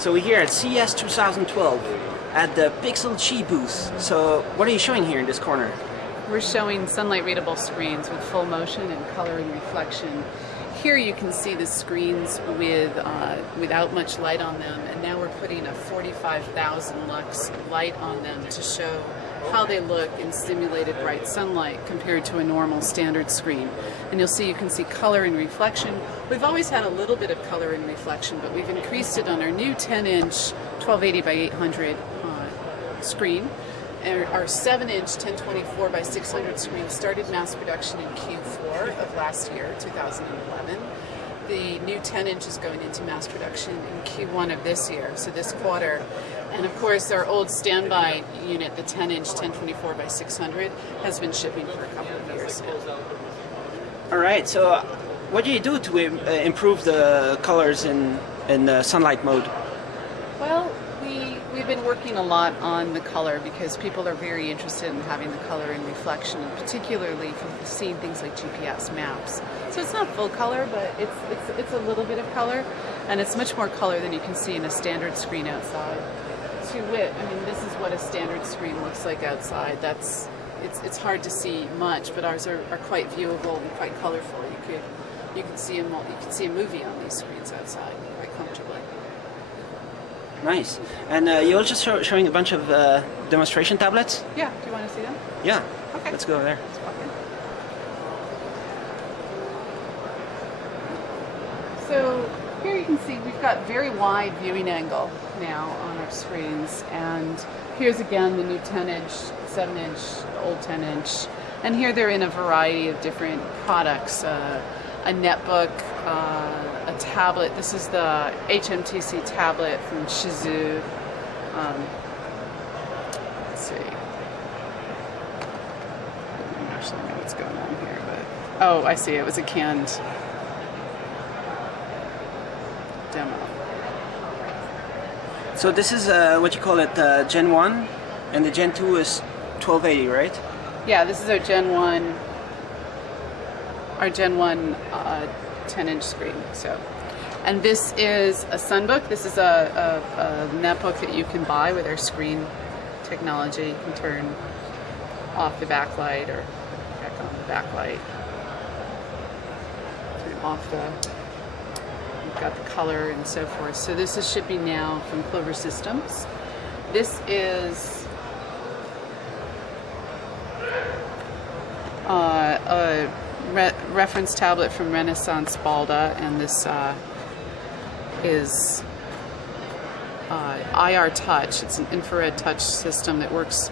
So we're here at CES 2012 at the Pixel Chi booth. So what are you showing here in this corner? We're showing sunlight readable screens with full motion and color and reflection. Here you can see the screens without much light on them, and now we're putting a 45,000 lux light on them to show how they look in simulated bright sunlight compared to a normal standard screen. And you can see color and reflection. We've always had a little bit of color and reflection, but we've increased it on our new 10-inch 1280 by 800 screen. And our 7-inch 1024 by 600 screen started mass production in Q4 of last year, 2011. The new 10-inch is going into mass production in Q1 of this year, so this quarter. And of course, our old standby unit, the 10-inch 1024 by 600, has been shipping for a couple of years now. All right. So, what do you do to improve the colors in sunlight mode? Well, we've been working a lot on the color because people are very interested in having the color and reflection, and particularly from seeing things like GPS maps. So it's not full color, but it's a little bit of color, and it's much more color than you can see in a standard screen outside. To wit, I mean, this is what a standard screen looks like outside. It's hard to see much, but ours are quite viewable and quite colorful. You can see a movie on these screens outside quite comfortably. Nice. And you're also showing a bunch of demonstration tablets? Yeah. Do you want to see them? Yeah. Okay. Let's go over there. Let's walk in. So here you can see we've got very wide viewing angle now on our screens, and here's again the new 10-inch, 7-inch, old 10-inch, and here they're in a variety of different products. A netbook, a tablet. This is the HMTC tablet from Shizu. Let's see. I don't actually know what's going on here, but oh, I see. It was a canned demo. So this is what you call it, Gen 1, and the Gen 2 is 1280, right? Yeah, this is our Gen 1. Our Gen 1 10-inch screen. So, and this is a Sunbook. This is a netbook that you can buy with our screen technology. You can turn off the backlight or back on the backlight. Turn off you've got the color and so forth. So this is shipping now from Clover Systems. This is a reference tablet from Renaissance Balda, and this is IR Touch. It's an infrared touch system that works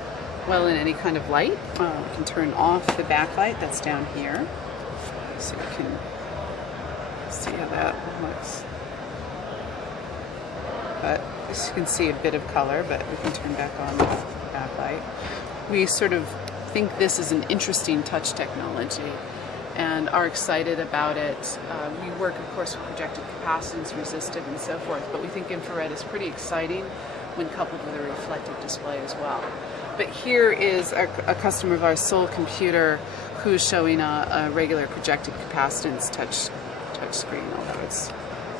well in any kind of light. We can turn off the backlight that's down here, so you can see how that looks. But as you can see, a bit of color, but we can turn back on the backlight. We sort of think this is an interesting touch technology and are excited about it. We work, of course, with projected capacitance, resistive, and so forth, but we think infrared is pretty exciting when coupled with a reflective display as well. But here is a customer of ours, Soul Computer, who's showing a regular projected capacitance touch screen, although it's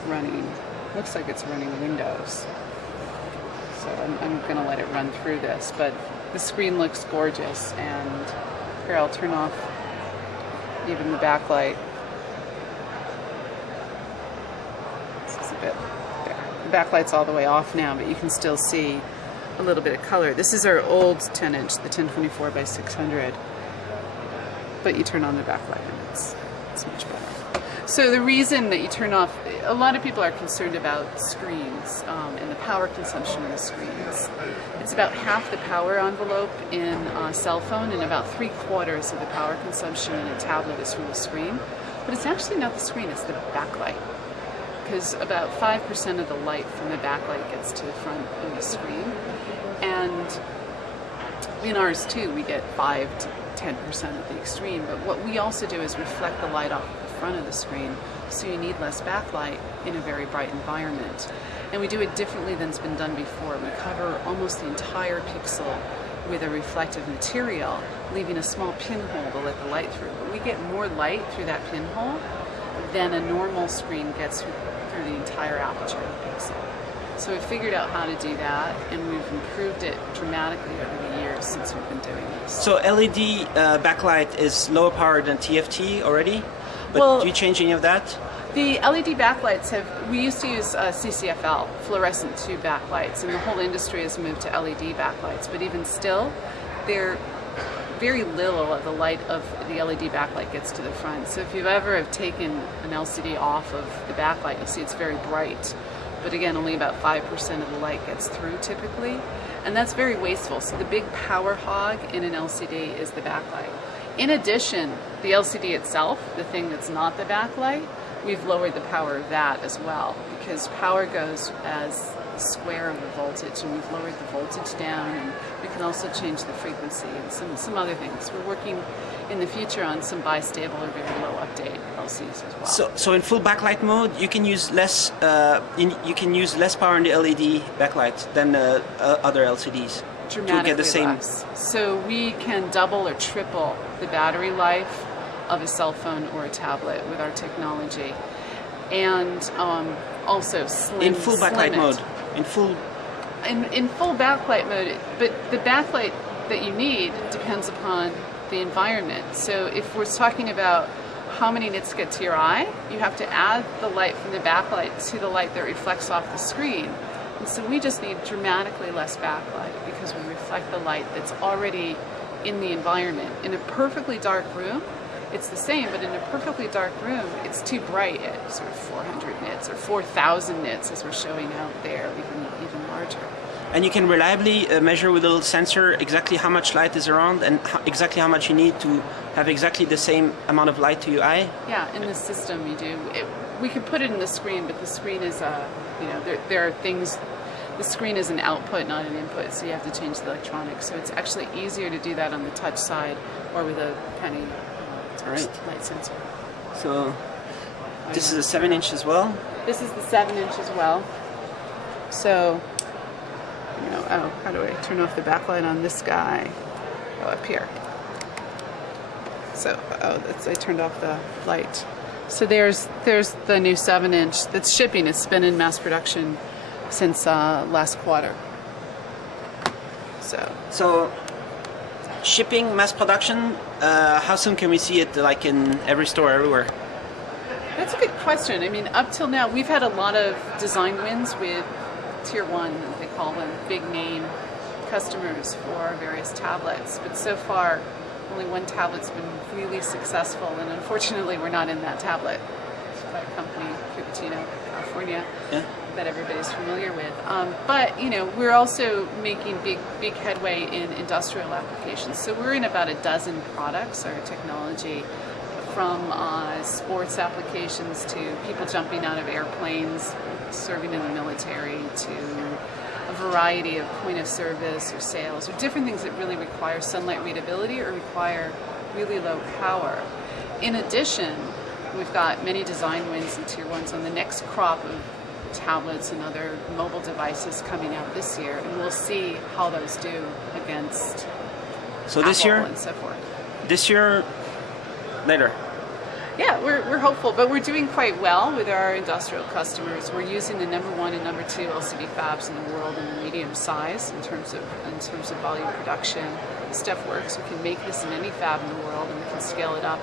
running, looks like it's running Windows. So I'm going to let it run through this, but the screen looks gorgeous, and here I'll turn off even the backlight. This is a bit there. The backlight's all the way off now, but you can still see a little bit of color. This is our old 10-inch, the 1024 by 600, but you turn on the backlight and it's much better. So the reason that you turn off, a lot of people are concerned about screens and the power consumption of the screens. It's about half the power envelope in a cell phone, and about 3/4 of the power consumption in a tablet is from the screen. But it's actually not the screen, it's the backlight. Because about 5% of the light from the backlight gets to the front of the screen. And in ours too, we get 5 to 10% at the extreme. But what we also do is reflect the light off the front of the screen, so you need less backlight in a very bright environment. And we do it differently than it's been done before. We cover almost the entire pixel with a reflective material, leaving a small pinhole to let the light through. But we get more light through that pinhole than a normal screen gets through the entire aperture of the pixel. So So we've figured out how to do that, and we've improved it dramatically over the years since we've been doing this. So LED backlight is lower power than TFT already, but Well, do you change any of that? The LED backlights we used to use CCFL, fluorescent tube backlights, and the whole industry has moved to LED backlights, but even still, they're very little of the light of the LED backlight gets to the front. So if you've ever have taken an LCD off of the backlight, you'll see it's very bright. But again, only about 5% of the light gets through typically. And that's very wasteful. So the big power hog in an LCD is the backlight. In addition, the LCD itself, the thing that's not the backlight, we've lowered the power of that as well, because power goes as the square of the voltage, and we've lowered the voltage down, and we can also change the frequency and some other things. We're working in the future on some bistable or very low update LCDs as well. So in full backlight mode, you can use less power in the LED backlight than other LCDs Dramatically to get the same. less. So we can double or triple the battery life of a cell phone or a tablet with our technology, and also slim. In full backlight mode. In full backlight mode, but the backlight that you need depends upon the environment. So if we're talking about how many nits get to your eye, you have to add the light from the backlight to the light that reflects off the screen. And so we just need dramatically less backlight because we reflect the light that's already in the environment. In a perfectly dark room, it's the same, but in a perfectly dark room, it's too bright at sort of 400 nits or 4,000 nits as we're showing out there, even larger. And you can reliably measure with a little sensor exactly how much light is around and exactly how much you need to have exactly the same amount of light to your eye? Yeah, in the system you do. We could put it in the screen, but the screen is there are things, the screen is an output, not an input, so you have to change the electronics. So it's actually easier to do that on the touch side or with a tiny light sensor. So this is a 7-inch as well? This is the 7-inch as well. So, how do I turn off the backlight on this guy? Oh, up here. So, I turned off the light. So there's the new 7-inch that's shipping. It's been in mass production since last quarter. So shipping, mass production, how soon can we see it like in every store everywhere? That's a good question. I mean, up till now, we've had a lot of design wins with tier 1, as they call them, big name customers for various tablets. But so far, only one tablet's been really successful, and unfortunately, we're not in that tablet. It's by a company, Cupertino, California, that everybody's familiar with. But we're also making big headway in industrial applications. So we're in about a dozen products, our technology, from sports applications to people jumping out of airplanes, serving in the military, to a variety of point of service or sales, or different things that really require sunlight readability or require really low power. In addition, we've got many design wins and tier 1s on the next crop of tablets and other mobile devices coming out this year, and we'll see how those do against Apple and so forth. This year, later. Yeah, we're hopeful, but we're doing quite well with our industrial customers. We're using the number 1 and number 2 LCD fabs in the world in the medium size in terms of volume production. Stuff works. We can make this in any fab in the world, and we can scale it up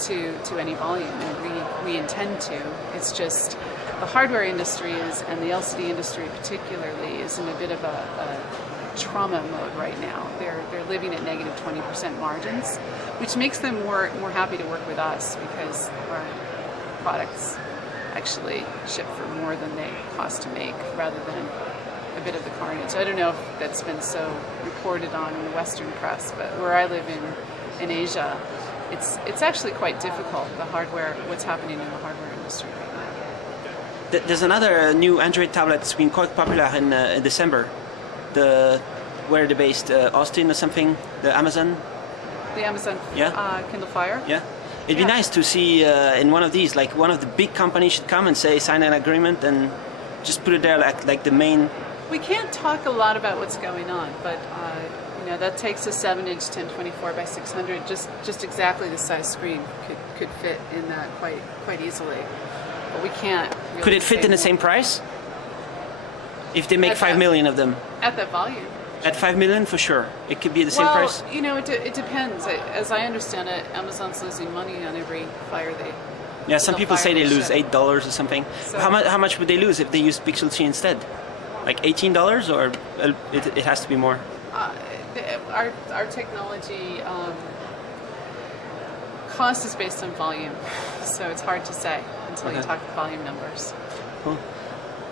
to any volume, and we intend to. It's just the hardware industry and the LCD industry particularly is in a bit of a trauma mode right now. They're living at negative 20% margins, which makes them more happy to work with us because our products actually ship for more than they cost to make, rather than a bit of the carnage. I don't know if that's been so reported on in the Western press, but where I live in Asia, it's actually quite difficult, what's happening in the hardware industry right now. There's another new Android tablet that's been quite popular in December. Where they're based, Austin or something, the Amazon? The Amazon Kindle Fire? Yeah. It'd be nice to see in one of these, like one of the big companies should come and sign an agreement and just put it there like the main... We can't talk a lot about what's going on, but that takes a 7-inch 1024 by 600, just exactly the size screen could fit in that quite easily. But we can't really Could it fit in the same price? If they make At 5 that- million of them. At that volume. At 5 million, for sure. It could be the same Well, price. you know, it depends. As I understand it, Amazon's losing money on every fire they. Yeah, some people say they lose ship. $8 or something. So- How much would they lose if they use Pixel 3 instead? Like $18, or it has to be more? Our technology cost is based on volume, so it's hard to say until you Okay. talk volume numbers. Cool.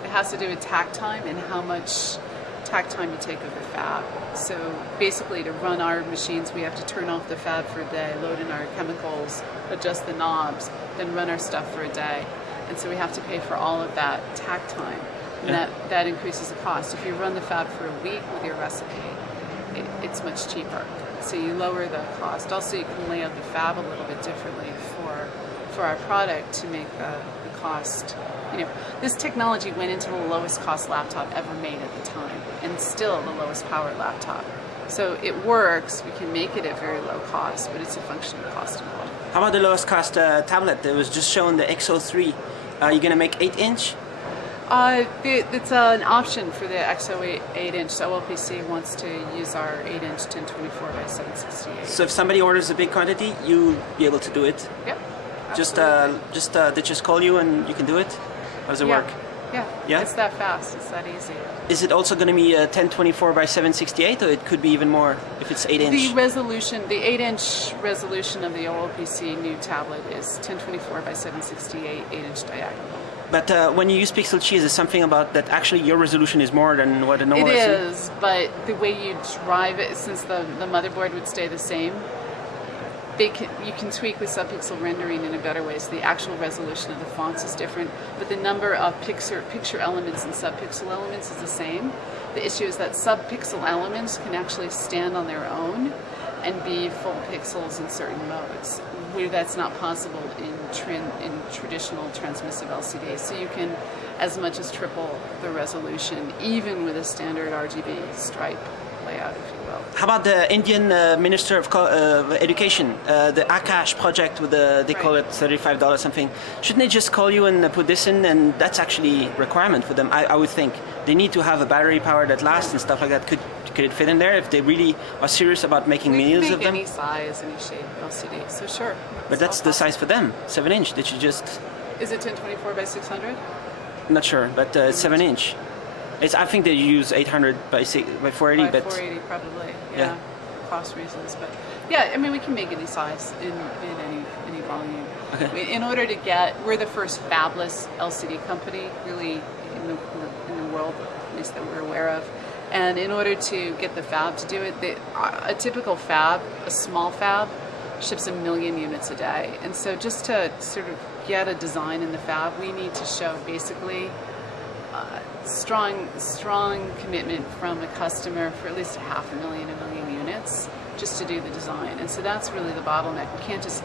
It has to do with takt time and how much takt time you take of the fab. So basically, to run our machines, we have to turn off the fab for a day, load in our chemicals, adjust the knobs, then run our stuff for a day. And so we have to pay for all of that takt time. And Yeah. that increases the cost. If you run the fab for a week with your recipe, it's much cheaper. So you lower the cost. Also, you can lay out the fab a little bit differently for our product to make the cost. You know, this technology went into the lowest cost laptop ever made at the time, and still the lowest powered laptop. So it works. We can make it at very low cost, but it's a function of cost involved. How about the lowest cost tablet that was just shown, the XO3? You're going to make 8-inch? It's an option for the XO 8-inch. So OLPC wants to use our 8-inch 1024 by 768. So if somebody orders a big quantity, you'll be able to do it? Yep. Just absolutely. they just call you and you can do it? How does it work? Yeah. Yeah? It's that fast. It's that easy. Is it also going to be 1024 by 768, or it could be even more if it's 8-inch? The resolution, the 8-inch resolution of the OLPC new tablet is 1024 by 768, 8-inch diagonal. But when you use Pixel 3, is there something about that actually your resolution is more than what a normal It SE? is, but the way you drive it, since the motherboard would stay the same, you can tweak with subpixel rendering in a better way. So the actual resolution of the fonts is different, but the number of picture elements and subpixel elements is the same. The issue is that subpixel elements can actually stand on their own and be full pixels in certain modes, where that's not possible in traditional transmissive LCD. So you can as much as triple the resolution, even with a standard RGB stripe layout, if you will. How about the Indian Minister of Education, the Akash project with they call it $35 something? Shouldn't they just call you and put this in? And that's actually a requirement for them, I would think. They need to have a battery power that lasts and stuff like that. Could it fit in there if they really are serious about making millions of them? Any size, any shape LCD, so sure. But that's the size for them, 7-inch. They should just... Is it 1024 by 600? Not sure, but 7-inch. I think they use 800 by 480, By but 480 probably, Yeah. cost reasons. But yeah, I mean, we can make any size in any volume. Okay. In order to we're the first fabless LCD company really in the world, at least that we're aware of. And in order to get the fab to do it, a typical fab, a small fab, ships 1 million units a day. And so just to sort of get a design in the fab, we need to show basically strong commitment from a customer for at least 500,000, 1 million units just to do the design. And so that's really the bottleneck. We can't just,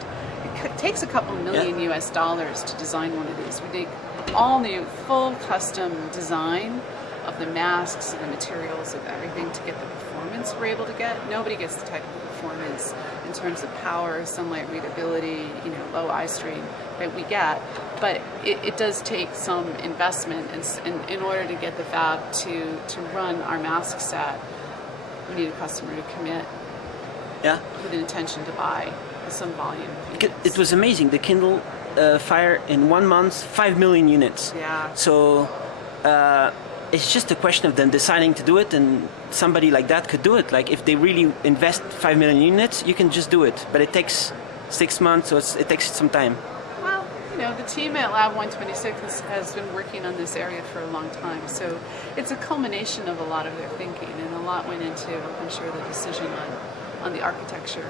it takes a couple million US dollars to design one of these. We make all new, full custom design of the masks, of the materials, of everything to get the performance we're able to get. Nobody gets the type of performance in terms of power, sunlight readability, low eye strain that we get. But it does take some investment, and in order to get the fab to run our mask set, we need a customer to commit with an intention to buy some volume. It was amazing. The Kindle Fire in 1 month, 5 million units. Yeah. So it's just a question of them deciding to do it, and somebody like that could do it. Like if they really invest 5 million units, you can just do it. But it takes 6 months, so it takes some time. Well, the team at Lab 126 has been working on this area for a long time. So it's a culmination of a lot of their thinking, and a lot went into, I'm sure, the decision on the architecture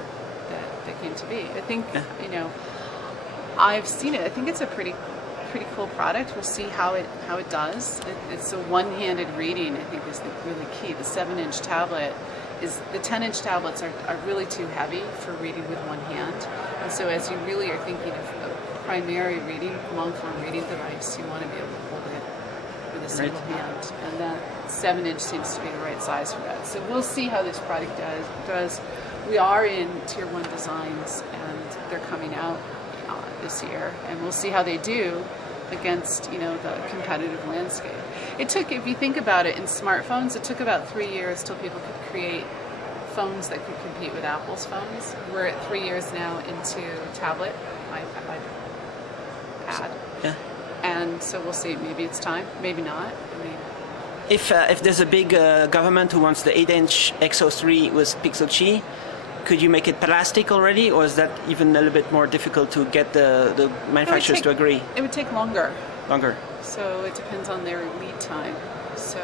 that came to be. I think, I've seen it. I think it's a pretty cool product. We'll see how it does. It's a one-handed reading, I think, is really key. The 7-inch tablet the 10-inch tablets are really too heavy for reading with one hand. And so as you really are thinking of a primary reading, long-form reading device, you want to be able to hold it with a single hand. And that 7-inch seems to be the right size for that. So we'll see how this product does. We are in Tier 1 designs, and they're coming out this year, and we'll see how they do against the competitive landscape. It took, if you think about it, in smartphones, it took about 3 years till people could create phones that could compete with Apple's phones. We're at 3 years now into tablet, iPad. Yeah. And so we'll see. Maybe it's time. Maybe not. I mean, If there's a big government who wants the 8-inch Exo 3 with Pixel Qi, could you make it plastic already, or is that even a little bit more difficult to get the manufacturers to agree? It would take longer. Longer. So it depends on their lead time. So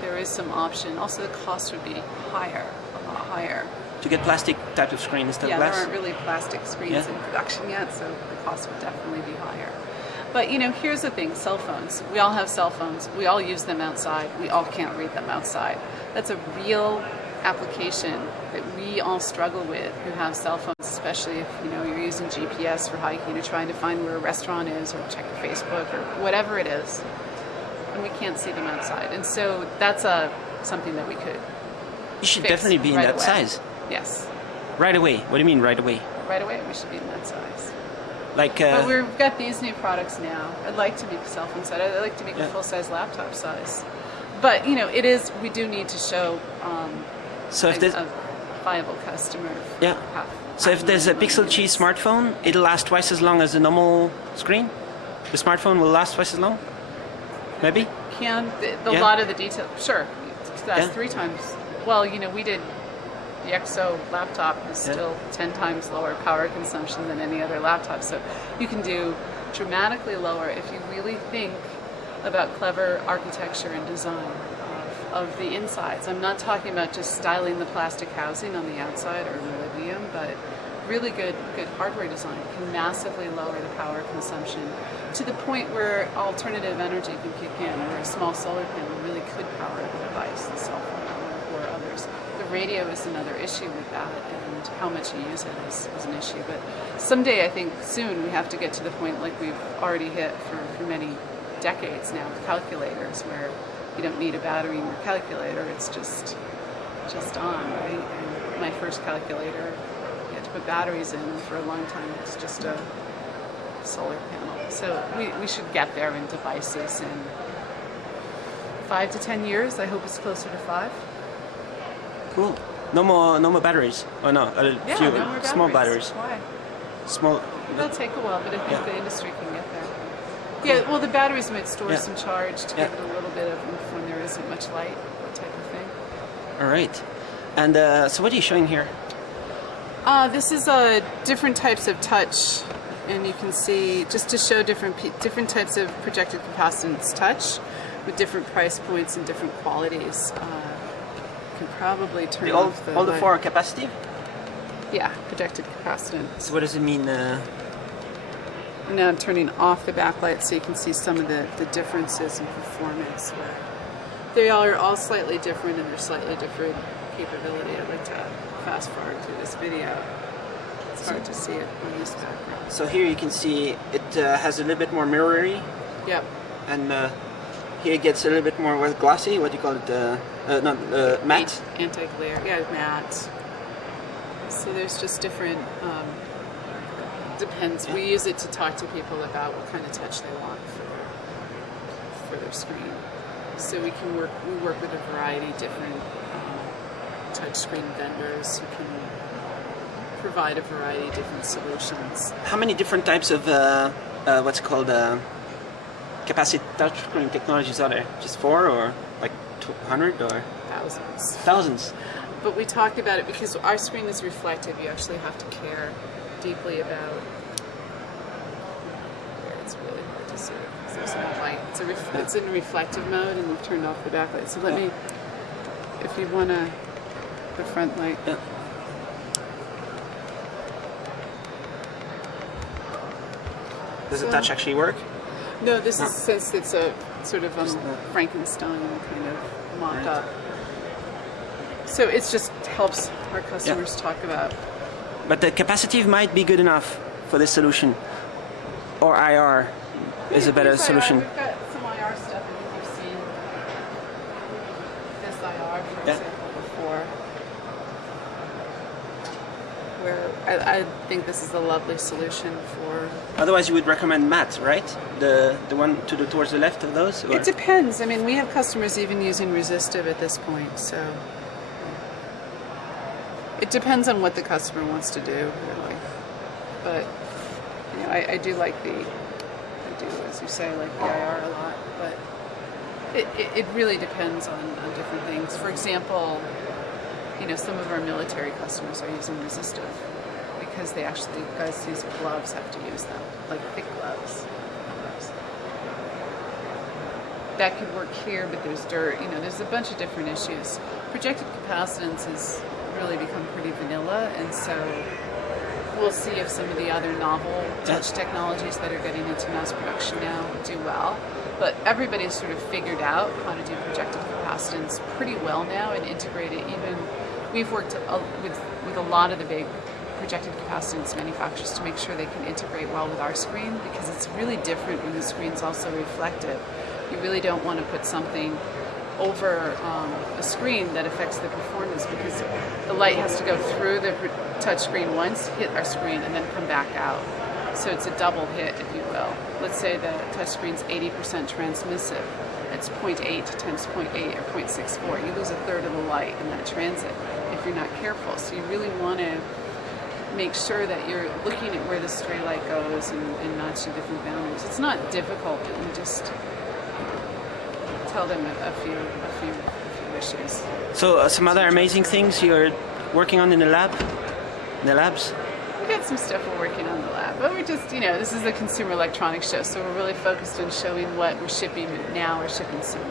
there is some option. Also, the cost would be higher, a lot higher. To get plastic type of screen instead of glass? There aren't really plastic screens in production yet, so the cost would definitely be higher. But here's the thing, cell phones. We all have cell phones. We all use them outside. We all can't read them outside. That's a real application that we all struggle with who have cell phones, especially if you're using GPS for hiking or trying to find where a restaurant is or check your Facebook or whatever it is. And we can't see them outside. And so that's something that we could You should fix definitely be in right that away. size. Yes. Right away. What do you mean right away? Right away, we should be in that size. Like. But we've got these new products now. I'd like to make a cell phone size. I'd like to make a full-size laptop size. But it is. We do need to show so if there's a viable customer. So if there's a Pixel Qi smartphone, it'll last twice as long as a normal screen. The smartphone will last twice as long. Maybe. A lot of the detail. Sure, that's 3 times. Well, we did. The Exo laptop is still 10 times lower power consumption than any other laptop. So you can do dramatically lower if you really think about clever architecture and design of the insides. I'm not talking about just styling the plastic housing on the outside or molybdenum, but really good hardware design can massively lower the power consumption to the point where alternative energy can kick in, where a small solar panel really could power the device, the cell phone or others. The radio is another issue with that, and how much you use it is an issue. But someday, I think soon, we have to get to the point like we've already hit for many decades now with calculators, where you don't need a battery in your calculator, it's just on, right? And my first calculator, you had to put batteries in, and for a long time it's just a solar panel. So we should get there in devices in 5 to 10 years. I hope it's closer to 5. Cool. No more batteries. Oh no, a few no more small batteries. Why? Small. It'll take a while, but I think the industry can get there. Yeah, well, the batteries might store some charge to give it a little bit of oomph when there isn't much light, that type of thing. All right. And so what are you showing here? This is different types of touch, and you can see, just to show different types of projected capacitance touch with different price points and different qualities. You can probably turn off the all the 4 are capacitive? Yeah, projected capacitance. So what does it mean? Now I'm turning off the backlight so you can see some of the differences in performance. They are all slightly different and they're slightly different capability. I'd like to fast forward through this video. It's hard to see it on this background. So here you can see it has a little bit more mirrory. Yep. And here it gets a little bit more glossy. What do you call it? Matte? Anti-glare. Yeah, matte. So there's just different... depends. We use it to talk to people about what kind of touch they want for their screen. So we work with a variety of different touchscreen vendors who can provide a variety of different solutions. How many different types of what's called capacitive touchscreen technologies are there? Just 4 or like 200 or Thousands. Thousands. But we talk about it because our screen is reflective. You actually have to care deeply about. It's really hard to see because there's no light. It's in reflective mode, and we've turned off the backlight. So let me, if you want to, the front light. Yeah. Does the touch actually work? No, this is since it's a sort of Frankenstein kind of mock-up. So it just helps our customers talk about. But the capacitive might be good enough for this solution, or IR is a better solution. We've got some IR stuff. I think you've seen this IR, for example, before. where I think this is a lovely solution for. Otherwise, you would recommend matte, right? The one towards the left of those? Or? It depends. I mean, we have customers even using resistive at this point, so it depends on what the customer wants to do, really. But you know, I do like as you say, like the IR a lot, but it really depends on different things. For example, you know, some of our military customers are using resistive because they actually, guys use gloves, have to use them, like thick gloves. That could work here, but there's dirt, you know, there's a bunch of different issues. Projected capacitance has really become pretty vanilla, and so we'll see if some of the other novel touch technologies that are getting into mass production now do well. But everybody's sort of figured out how to do projected capacitance pretty well now and integrate it. Even we've worked with a lot of the big projected capacitance manufacturers to make sure they can integrate well with our screen, because it's really different when the screen's also reflective. You really don't want to put something over a screen that affects the performance, because the light has to go through the touch screen once, hit our screen, and then come back out. So it's a double hit, if you will. Let's say the touch screen's 80% transmissive. It's 0.8 times 0.8 or 0.64. You lose a third of the light in that transit if you're not careful. So you really want to make sure that you're looking at where the stray light goes and match the different boundaries. It's not difficult, but you just tell them a few issues. So some other amazing things you're working on in the lab? In the labs? We got some stuff we're working on in the lab, but we're just, you know, this is a consumer electronics show, so we're really focused on showing what we're shipping now or shipping soon.